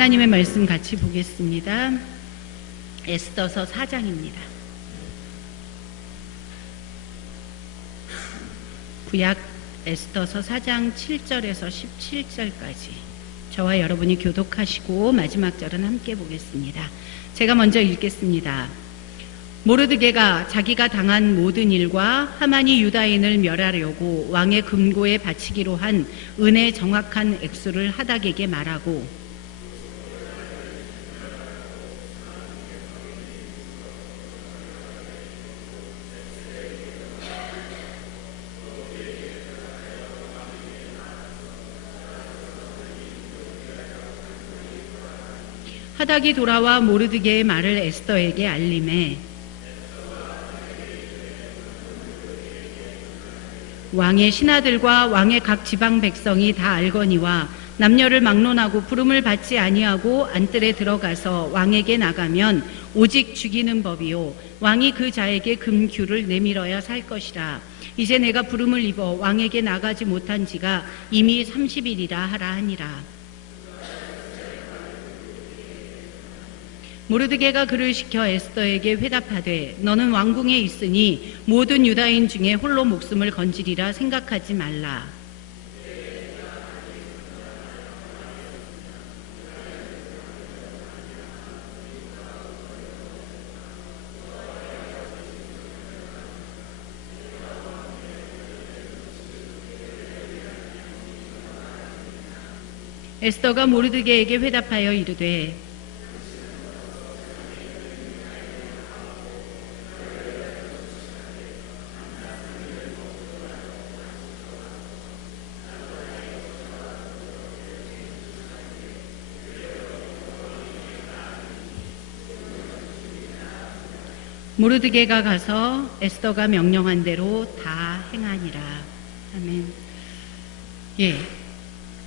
하나님의 말씀 같이 보겠습니다. 에스더서 4장입니다. 구약 에스더서 4장 7절에서 17절까지 저와 여러분이 교독하시고 마지막 절은 함께 보겠습니다. 제가 먼저 읽겠습니다. 모르드게가 자기가 당한 모든 일과 하만이 유다인을 멸하려고 왕의 금고에 바치기로 한 은의 정확한 액수를 하닥에게 말하고 하닥이 돌아와 모르드게의 말을 에스더에게 알림해 왕의 신하들과 왕의 각 지방 백성이 다 알거니와 남녀를 막론하고 부름을 받지 아니하고 안뜰에 들어가서 왕에게 나가면 오직 죽이는 법이요 왕이 그 자에게 금규를 내밀어야 살 것이라. 이제 내가 부름을 입어 왕에게 나가지 못한 지가 이미 30일이라 하라 하니라. 모르드게가 그를 시켜 에스더에게 회답하되 너는 왕궁에 있으니 모든 유다인 중에 홀로 목숨을 건지리라 생각하지 말라. 에스더가 모르드게에게 회답하여 이르되 모르드게가 가서 에스더가 명령한 대로 다 행하니라. 아멘.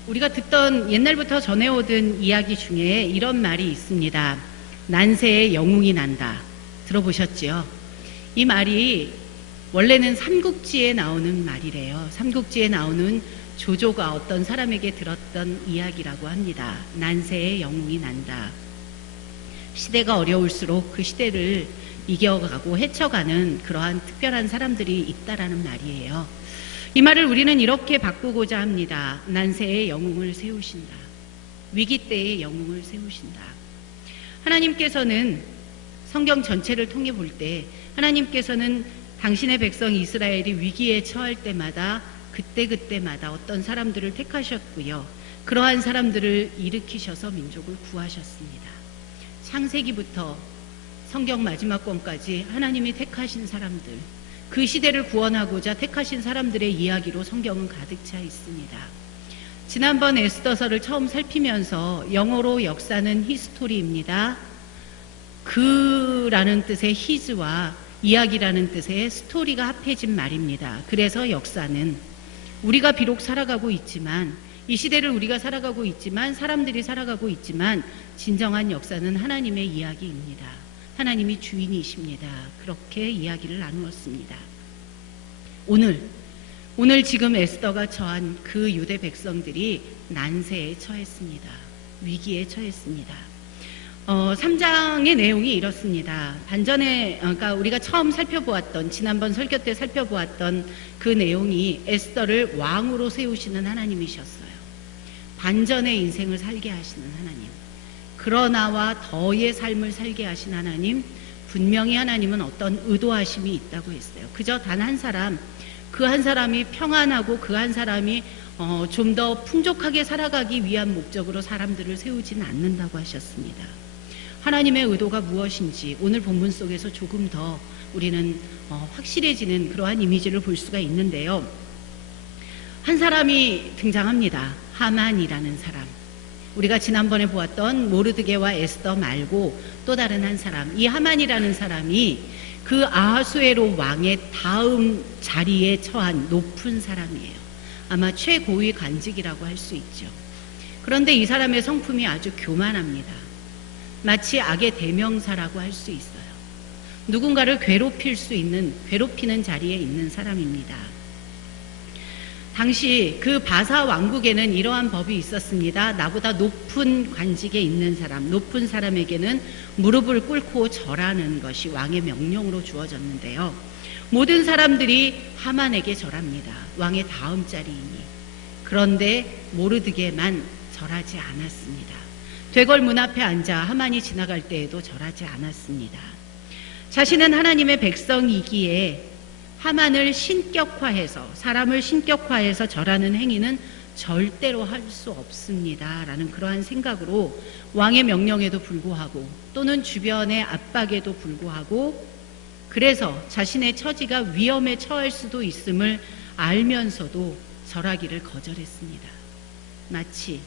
우리가 듣던 옛날부터 전해오던 이야기 중에 이런 말이 있습니다. 난세에 영웅이 난다. 들어보셨지요? 이 말이 원래는 삼국지에 나오는 말이래요. 삼국지에 나오는 조조가 어떤 사람에게 들었던 이야기라고 합니다. 난세에 영웅이 난다. 시대가 어려울수록 그 시대를 이겨가고 헤쳐가는 그러한 특별한 사람들이 있다라는 말이에요. 이 말을 우리는 이렇게 바꾸고자 합니다. 난세에 영웅을 세우신다. 위기 때에 영웅을 세우신다. 하나님께서는 성경 전체를 통해 볼 때 하나님께서는 당신의 백성 이스라엘이 위기에 처할 때마다 그때마다 어떤 사람들을 택하셨고요. 그러한 사람들을 일으키셔서 민족을 구하셨습니다. 창세기부터 성경 마지막 권까지 하나님이 택하신 사람들, 그 시대를 구원하고자 택하신 사람들의 이야기로 성경은 가득 차 있습니다. 지난번 에스더서를 처음 살피면서 영어로 역사는 히스토리입니다. 그라는 뜻의 his와 이야기라는 뜻의 스토리가 합해진 말입니다. 그래서 역사는 우리가 비록 살아가고 있지만 이 시대를 우리가 살아가고 있지만 사람들이 살아가고 있지만 진정한 역사는 하나님의 이야기입니다. 하나님이 주인이십니다. 그렇게 이야기를 나누었습니다. 오늘 지금 에스더가 처한 그 유대 백성들이 난세에 처했습니다. 위기에 처했습니다. 3장의 내용이 이렇습니다. 그러니까 우리가 처음 살펴보았던, 지난번 설교 때 살펴보았던 그 내용이 에스더를 왕으로 세우시는 하나님이셨어요. 반전의 인생을 살게 하시는 하나님. 그러나와 더의 삶을 살게 하신 하나님, 분명히 하나님은 어떤 의도하심이 있다고 했어요. 그저 단 한 사람, 그 한 사람이 평안하고 그 한 사람이 좀 더 풍족하게 살아가기 위한 목적으로 사람들을 세우지는 않는다고 하셨습니다. 하나님의 의도가 무엇인지 오늘 본문 속에서 조금 더 우리는 확실해지는 그러한 이미지를 볼 수가 있는데요. 한 사람이 등장합니다. 하만이라는 사람. 우리가 지난번에 보았던 모르드게와 에스더 말고 또 다른 한 사람, 이 하만이라는 사람이 그 아하수에로 왕의 다음 자리에 처한 높은 사람이에요. 아마 최고위 관직이라고 할 수 있죠. 그런데 이 사람의 성품이 아주 교만합니다. 마치 악의 대명사라고 할 수 있어요. 누군가를 괴롭히는 자리에 있는 사람입니다. 당시 그 바사 왕국에는 이러한 법이 있었습니다. 나보다 높은 관직에 있는 사람, 높은 사람에게는 무릎을 꿇고 절하는 것이 왕의 명령으로 주어졌는데요. 모든 사람들이 하만에게 절합니다. 왕의 다음 자리이니. 그런데 모르드게만 절하지 않았습니다. 되걸 문 앞에 앉아 하만이 지나갈 때에도 절하지 않았습니다. 자신은 하나님의 백성이기에 하만을 신격화해서, 사람을 신격화해서 절하는 행위는 절대로 할 수 없습니다 라는 그러한 생각으로 왕의 명령에도 불구하고 또는 주변의 압박에도 불구하고, 그래서 자신의 처지가 위험에 처할 수도 있음을 알면서도 절하기를 거절했습니다. 마치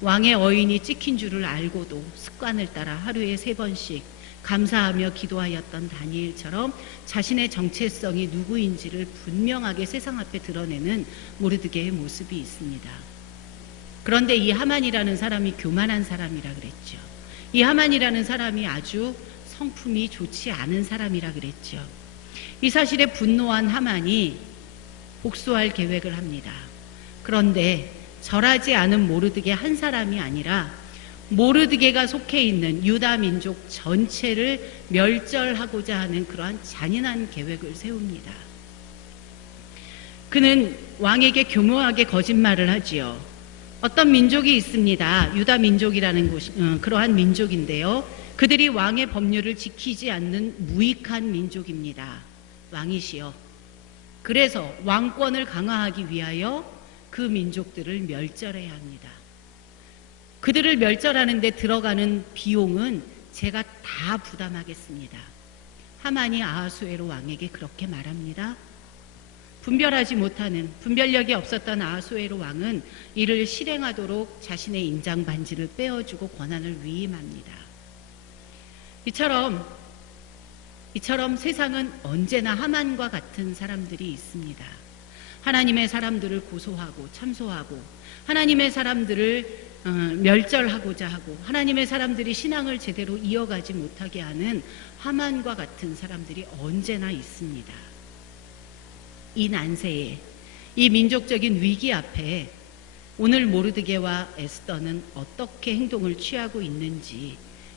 왕의 어인이 찍힌 줄을 알고도 습관을 따라 하루에 3번씩 감사하며 기도하였던 다니엘처럼 자신의 정체성이 누구인지를 분명하게 세상 앞에 드러내는 모르드게의 모습이 있습니다. 그런데 이 하만이라는 사람이 교만한 사람이라 그랬죠. 이 하만이라는 사람이 아주 성품이 좋지 않은 사람이라 그랬죠. 이 사실에 분노한 하만이 복수할 계획을 합니다. 그런데 절하지 않은 모르드게 한 사람이 아니라 모르드게가 속해 있는 유다 민족 전체를 멸절하고자 하는 그러한 잔인한 계획을 세웁니다. 그는 왕에게 교묘하게 거짓말을 하지요. 어떤 민족이 있습니다. 유다 민족이라는 그러한 민족인데요. 그들이 왕의 법률을 지키지 않는 무익한 민족입니다. 왕이시여. 그래서 왕권을 강화하기 위하여 그 민족들을 멸절해야 합니다. 그들을 멸절하는 데 들어가는 비용은 제가 다 부담하겠습니다. 하만이 아하수에로 왕에게 그렇게 말합니다. 분별하지 못하는, 분별력이 없었던 아하수에로 왕은 이를 실행하도록 자신의 인장 반지를 빼어주고 권한을 위임합니다. 이처럼 세상은 언제나 하만과 같은 사람들이 있습니다. 하나님의 사람들을 고소하고 참소하고 하나님의 사람들을 멸절하고자 하고 하나님의 사람들이 신앙을 제대로 이어가지 못하게 하는 하만과 같은 사람들이 언제나 있습니다. 이 난세에, 이 민족적인 위기 앞에 오늘 모르드게와 에스더는 어떻게 행동을 취하고 있는지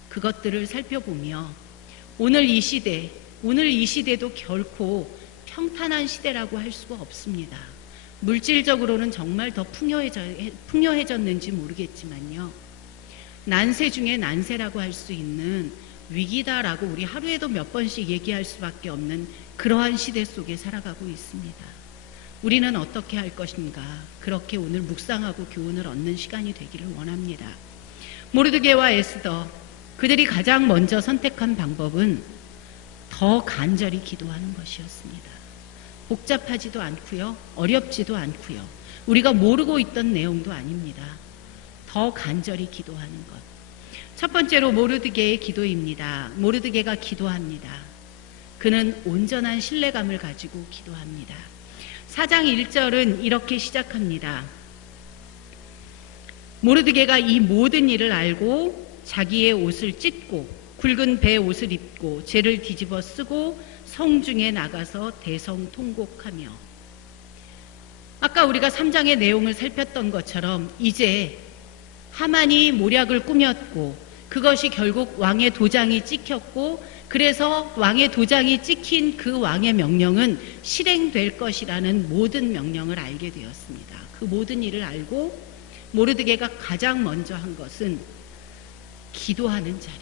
그것들을 살펴보며 오늘 이 시대도 결코 평탄한 시대라고 할 수가 없습니다. 물질적으로는 정말 더 풍요해졌는지 모르겠지만요. 난세 중에 난세라고 할 수 있는 위기다라고 우리 하루에도 몇 번씩 얘기할 수밖에 없는 그러한 시대 속에 살아가고 있습니다. 우리는 어떻게 할 것인가, 그렇게 오늘 묵상하고 교훈을 얻는 시간이 되기를 원합니다. 모르드게와 에스더, 그들이 가장 먼저 선택한 방법은 더 간절히 기도하는 것이었습니다. 복잡하지도 않고요, 어렵지도 않고요, 우리가 모르고 있던 내용도 아닙니다. 더 간절히 기도하는 것. 첫 번째로 모르드게의 기도입니다. 모르드게가 기도합니다. 그는 온전한 신뢰감을 가지고 기도합니다. 4장 1절은 이렇게 시작합니다. 모르드게가 이 모든 일을 알고 자기의 옷을 찢고 굵은 배 옷을 입고 죄를 뒤집어 쓰고 성중에 나가서 대성통곡하며, 아까 우리가 3장의 내용을 살폈던 것처럼 이제 하만이 모략을 꾸몄고 그것이 결국 왕의 도장이 찍혔고, 그래서 왕의 도장이 찍힌 그 왕의 명령은 실행될 것이라는 모든 명령을 알게 되었습니다. 그 모든 일을 알고 모르드게가 가장 먼저 한 것은 기도하는 자리,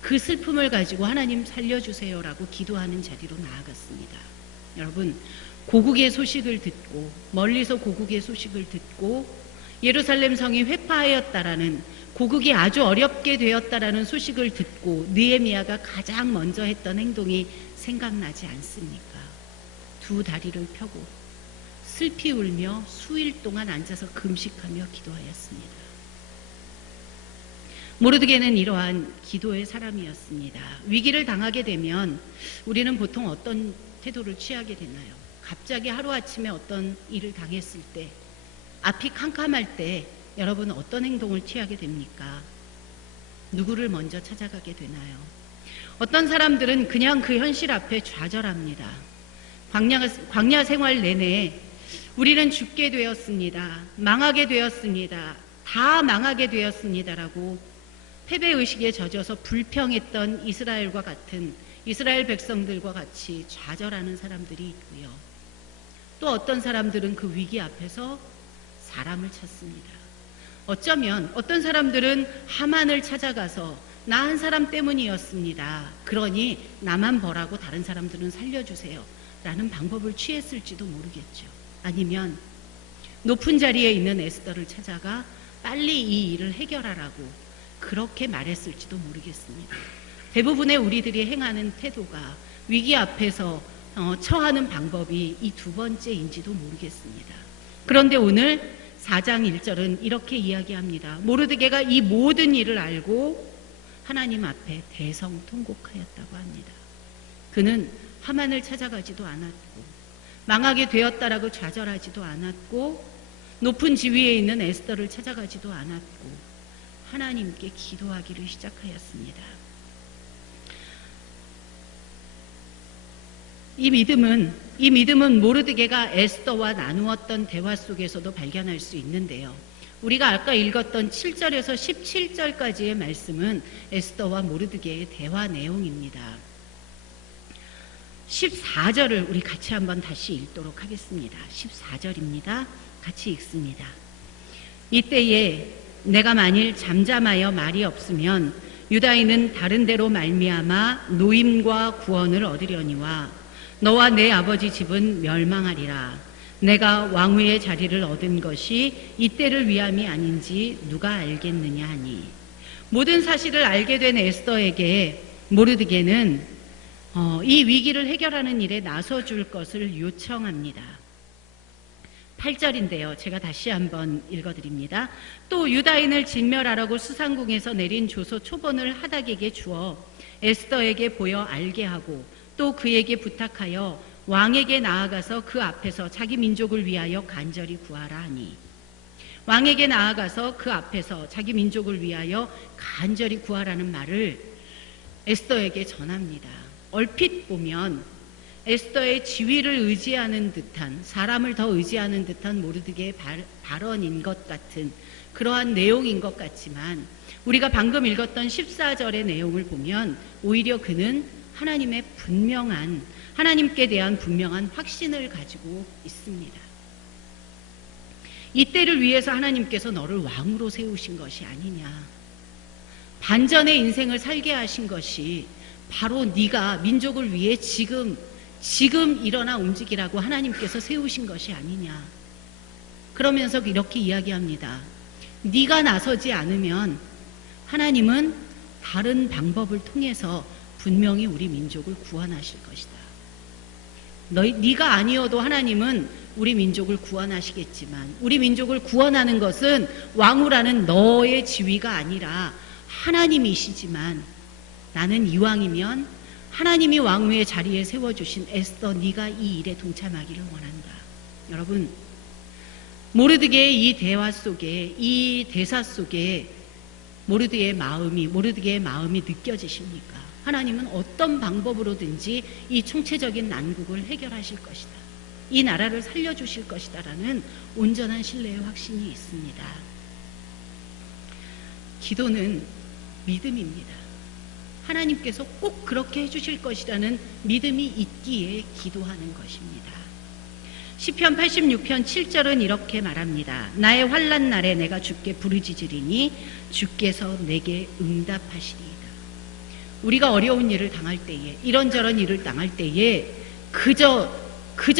그 슬픔을 가지고 하나님 살려주세요라고 기도하는 자리로 나아갔습니다. 여러분, 고국의 소식을 듣고, 멀리서 고국의 소식을 듣고 예루살렘 성이 회파하였다라는, 고국이 아주 어렵게 되었다라는 소식을 듣고 느헤미야가 가장 먼저 했던 행동이 생각나지 않습니까? 두 다리를 펴고 슬피 울며 수일 동안 앉아서 금식하며 기도하였습니다. 모르드게는 이러한 기도의 사람이었습니다. 위기를 당하게 되면 우리는 보통 어떤 태도를 취하게 되나요? 갑자기 하루아침에 어떤 일을 당했을 때, 앞이 캄캄할 때 여러분 어떤 행동을 취하게 됩니까? 누구를 먼저 찾아가게 되나요? 어떤 사람들은 그냥 그 현실 앞에 좌절합니다. 광야 생활 내내 우리는 죽게 되었습니다. 망하게 되었습니다. 다 망하게 되었습니다라고 패배의식에 젖어서 불평했던 이스라엘 백성들과 같이 좌절하는 사람들이 있고요. 또 어떤 사람들은 그 위기 앞에서 사람을 찾습니다. 어쩌면 어떤 사람들은 하만을 찾아가서 나 한 사람 때문이었습니다. 그러니 나만 벌하고 다른 사람들은 살려주세요. 라는 방법을 취했을지도 모르겠죠. 아니면 높은 자리에 있는 에스더를 찾아가 빨리 이 일을 해결하라고 그렇게 말했을지도 모르겠습니다. 대부분의 우리들이 행하는 태도가 위기 앞에서 처하는 방법이 이 두 번째인지도 모르겠습니다. 그런데 오늘 4장 1절은 이렇게 이야기합니다. 모르드게가 이 모든 일을 알고 하나님 앞에 대성통곡하였다고 합니다. 그는 하만을 찾아가지도 않았고 망하게 되었다라고 좌절하지도 않았고 높은 지위에 있는 에스더를 찾아가지도 않았고 하나님께 기도하기를 시작하였습니다. 이 믿음은 모르드게가 에스더와 나누었던 대화 속에서도 발견할 수 있는데요. 우리가 아까 읽었던 7절에서 17절까지의 말씀은 에스더와 모르드게의 대화 내용입니다. 14절을 우리 같이 한번 다시 읽도록 하겠습니다. 14절입니다. 같이 읽습니다. 이때에 내가 만일 잠잠하여 말이 없으면 유다인은 다른 데로 말미암아 노임과 구원을 얻으려니와 너와 내 아버지 집은 멸망하리라. 내가 왕후의 자리를 얻은 것이 이때를 위함이 아닌지 누가 알겠느냐 하니 모든 사실을 알게 된 에스더에게 모르드게는 이 위기를 해결하는 일에 나서줄 것을 요청합니다. 8절인데요. 제가 다시 한번 읽어드립니다. 또 유다인을 진멸하라고 수상궁에서 내린 조서 초본을 하닥에게 주어 에스더에게 보여 알게 하고 또 그에게 부탁하여 왕에게 나아가서 그 앞에서 자기 민족을 위하여 간절히 구하라 하니 왕에게 나아가서 그 앞에서 자기 민족을 위하여 간절히 구하라는 말을 에스더에게 전합니다. 얼핏 보면 에스더의 지위를 의지하는 듯한 사람을 더 의지하는 듯한 모르드게의 발언인 것 같은 그러한 내용인 것 같지만 우리가 방금 읽었던 14절의 내용을 보면 오히려 그는 하나님께 대한 분명한 확신을 가지고 있습니다. 이때를 위해서 하나님께서 너를 왕으로 세우신 것이 아니냐. 반전의 인생을 살게 하신 것이 바로 네가 민족을 위해 지금 일어나 움직이라고 하나님께서 세우신 것이 아니냐. 그러면서 이렇게 이야기합니다. 네가 나서지 않으면 하나님은 다른 방법을 통해서 분명히 우리 민족을 구원하실 것이다. 네가 아니어도 하나님은 우리 민족을 구원하시겠지만 우리 민족을 구원하는 것은 왕후라는 너의 지위가 아니라 하나님이시지만 나는 이왕이면 하나님이 왕후의 자리에 세워주신 에스더 네가 이 일에 동참하기를 원한다. 여러분, 모르드게의 이 대화 속에 이 대사 속에 모르드게의 마음이 느껴지십니까? 하나님은 어떤 방법으로든지 이 총체적인 난국을 해결하실 것이다. 이 나라를 살려주실 것이다라는 온전한 신뢰의 확신이 있습니다. 기도는 믿음입니다. 하나님께서 꼭 그렇게 해주실 것이라는 믿음이 있기에 기도하는 것입니다. 시편 86편 7절은 이렇게 말합니다. 나의 환난 날에 내가 주께 부르짖으리니 주께서 내게 응답하시리이다. 우리가 어려운 일을 당할 때에 이런저런 일을 당할 때에 그저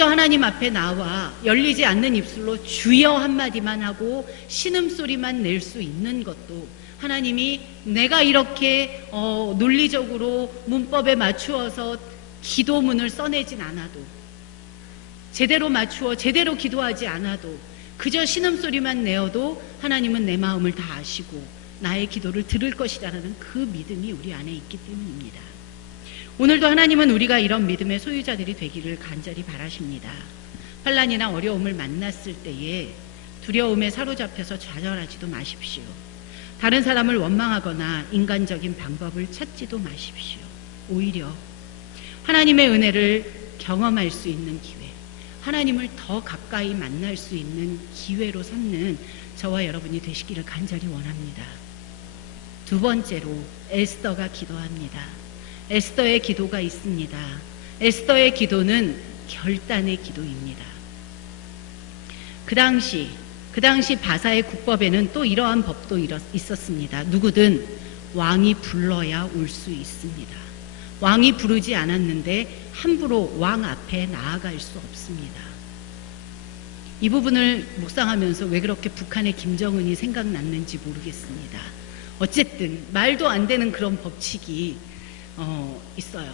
하나님 앞에 나와 열리지 않는 입술로 주여 한마디만 하고 신음소리만 낼 수 있는 것도 하나님이 내가 이렇게 논리적으로 문법에 맞추어서 기도문을 써내진 않아도 제대로 맞추어 제대로 기도하지 않아도 그저 신음소리만 내어도 하나님은 내 마음을 다 아시고 나의 기도를 들을 것이라는 그 믿음이 우리 안에 있기 때문입니다. 오늘도 하나님은 우리가 이런 믿음의 소유자들이 되기를 간절히 바라십니다. 환난이나 어려움을 만났을 때에 두려움에 사로잡혀서 좌절하지도 마십시오. 다른 사람을 원망하거나 인간적인 방법을 찾지도 마십시오. 오히려 하나님의 은혜를 경험할 수 있는 기회, 하나님을 더 가까이 만날 수 있는 기회로 삼는 저와 여러분이 되시기를 간절히 원합니다. 두 번째로 에스더가 기도합니다. 에스더의 기도가 있습니다. 에스더의 기도는 결단의 기도입니다. 그 당시 바사의 국법에는 또 이러한 법도 있었습니다. 누구든 왕이 불러야 올 수 있습니다. 왕이 부르지 않았는데 함부로 왕 앞에 나아갈 수 없습니다. 이 부분을 묵상하면서 왜 그렇게 북한의 김정은이 생각났는지 모르겠습니다. 어쨌든 말도 안 되는 그런 법칙이 있어요.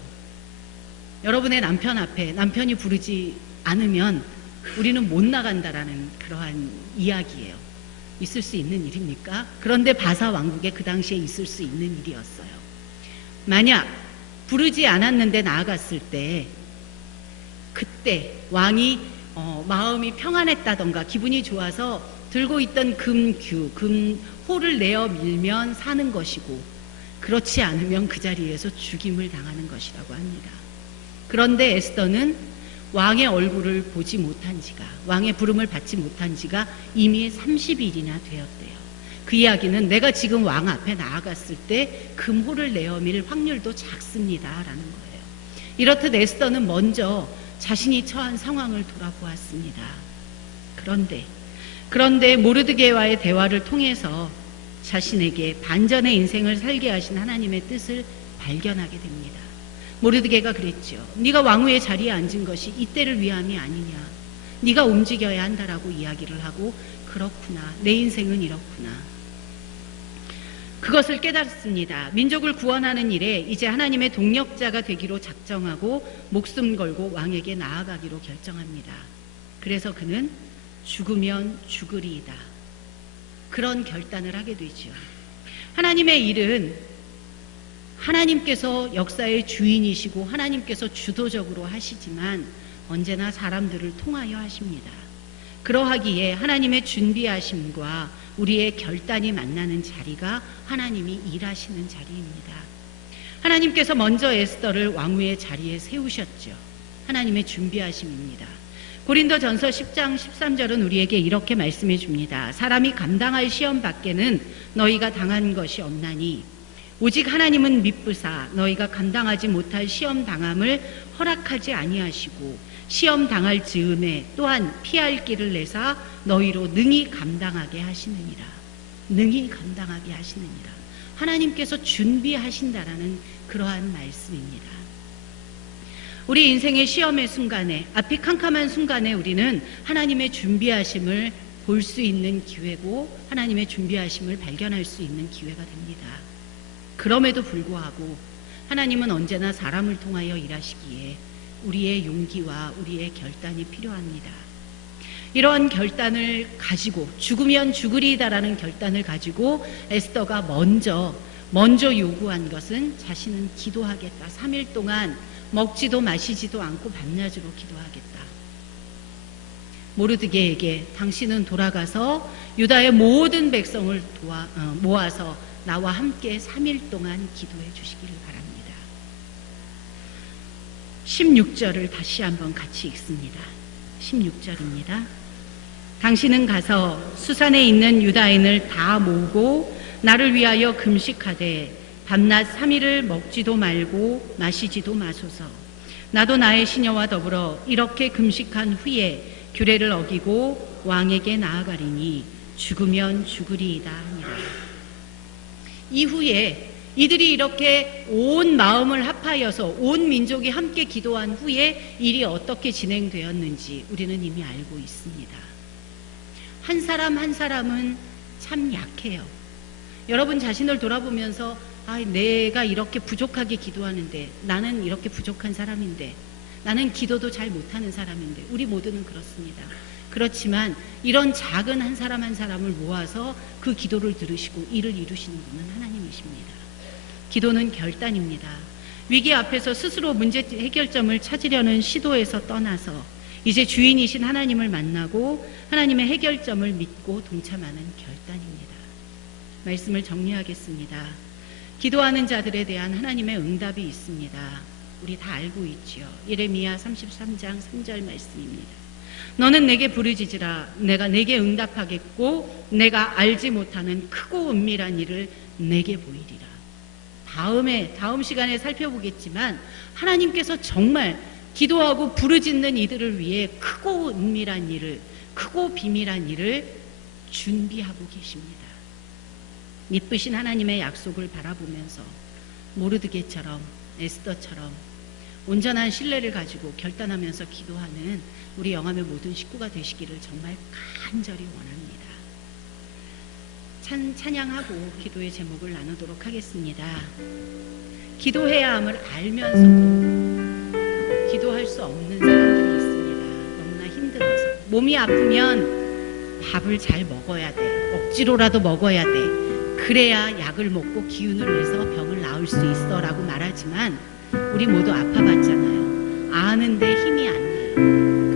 여러분의 남편 앞에 남편이 부르지 않으면 우리는 못 나간다라는 그러한 이야기예요. 있을 수 있는 일입니까? 그런데 바사 왕국에 그 당시에 있을 수 있는 일이었어요. 만약 부르지 않았는데 나아갔을 때 그때 왕이 마음이 평안했다던가 기분이 좋아서 들고 있던 금호를 내어 밀면 사는 것이고, 그렇지 않으면 그 자리에서 죽임을 당하는 것이라고 합니다. 그런데 에스더는 왕의 얼굴을 보지 못한 지가, 왕의 부름을 받지 못한 지가 이미 30일이나 되었대요. 그 이야기는 내가 지금 왕 앞에 나아갔을 때 금호를 내어 밀 확률도 작습니다 라는 거예요. 이렇듯 에스더는 먼저 자신이 처한 상황을 돌아보았습니다. 그런데 모르드게와의 대화를 통해서 자신에게 반전의 인생을 살게 하신 하나님의 뜻을 발견하게 됩니다. 모르드게가 그랬죠. 네가 왕후의 자리에 앉은 것이 이때를 위함이 아니냐. 네가 움직여야 한다라고 이야기를 하고, 그렇구나. 내 인생은 이렇구나. 그것을 깨달았습니다. 민족을 구원하는 일에 이제 하나님의 동력자가 되기로 작정하고 목숨 걸고 왕에게 나아가기로 결정합니다. 그래서 그는 죽으면 죽으리이다. 그런 결단을 하게 되죠. 하나님의 일은 하나님께서 역사의 주인이시고 하나님께서 주도적으로 하시지만 언제나 사람들을 통하여 하십니다. 그러하기에 하나님의 준비하심과 우리의 결단이 만나는 자리가 하나님이 일하시는 자리입니다. 하나님께서 먼저 에스더를 왕후의 자리에 세우셨죠. 하나님의 준비하심입니다. 고린도전서 10장 13절은 우리에게 이렇게 말씀해 줍니다. 사람이 감당할 시험 밖에는 너희가 당한 것이 없나니 오직 하나님은 미쁘사 너희가 감당하지 못할 시험 당함을 허락하지 아니하시고 시험 당할 즈음에 또한 피할 길을 내사 너희로 능히 감당하게 하시느니라. 능히 감당하게 하시느니라. 하나님께서 준비하신다라는 그러한 말씀입니다. 우리 인생의 시험의 순간에, 앞이 캄캄한 순간에 우리는 하나님의 준비하심을 볼 수 있는 기회고 하나님의 준비하심을 발견할 수 있는 기회가 됩니다. 그럼에도 불구하고 하나님은 언제나 사람을 통하여 일하시기에 우리의 용기와 우리의 결단이 필요합니다. 이러한 결단을 가지고, 죽으면 죽으리다라는 결단을 가지고 에스더가 먼저 요구한 것은 자신은 기도하겠다. 3일 동안 먹지도 마시지도 않고 밤낮으로 기도하겠다. 모르드게에게 당신은 돌아가서 유다의 모든 백성을 모아서 나와 함께 3일 동안 기도해 주시기를 바랍니다. 16절을 다시 한번 같이 읽습니다. 16절입니다. 당신은 가서 수산에 있는 유다인을 다 모으고 나를 위하여 금식하되 밤낮 3일을 먹지도 말고 마시지도 마소서. 나도 나의 시녀와 더불어 이렇게 금식한 후에 규례를 어기고 왕에게 나아가리니 죽으면 죽으리이다 하니라. 이후에 이들이 이렇게 온 마음을 합하여서 온 민족이 함께 기도한 후에 일이 어떻게 진행되었는지 우리는 이미 알고 있습니다. 한 사람 한 사람은 참 약해요. 여러분 자신을 돌아보면서 내가 이렇게 부족하게 기도하는데, 나는 이렇게 부족한 사람인데, 나는 기도도 잘 못하는 사람인데, 우리 모두는 그렇습니다. 그렇지만 이런 작은 한 사람 한 사람을 모아서 그 기도를 들으시고 일을 이루시는 분은 하나님이십니다. 기도는 결단입니다. 위기 앞에서 스스로 문제 해결점을 찾으려는 시도에서 떠나서 이제 주인이신 하나님을 만나고 하나님의 해결점을 믿고 동참하는 결단입니다. 말씀을 정리하겠습니다. 기도하는 자들에 대한 하나님의 응답이 있습니다. 우리 다 알고 있죠. 예레미야 33장 3절 말씀입니다. 너는 내게 부르짖으라. 내가 내게 응답하겠고 내가 알지 못하는 크고 은밀한 일을 내게 보이리라. 다음 시간에 살펴보겠지만 하나님께서 정말 기도하고 부르짖는 이들을 위해 크고 은밀한 일을, 크고 비밀한 일을 준비하고 계십니다. 미쁘신 하나님의 약속을 바라보면서 모르드게처럼, 에스더처럼 온전한 신뢰를 가지고 결단하면서 기도하는 우리 영암의 모든 식구가 되시기를 정말 간절히 원합니다. 찬양하고 기도의 제목을 나누도록 하겠습니다. 기도해야 함을 알면서도 기도할 수 없는 사람들이 있습니다. 너무나 힘들어서. 몸이 아프면 밥을 잘 먹어야 돼. 억지로라도 먹어야 돼. 그래야 약을 먹고 기운을 내서 병을 나을 수 있어 라고 말하지만 우리 모두 아파봤잖아요. 아는데 힘이 안 나요.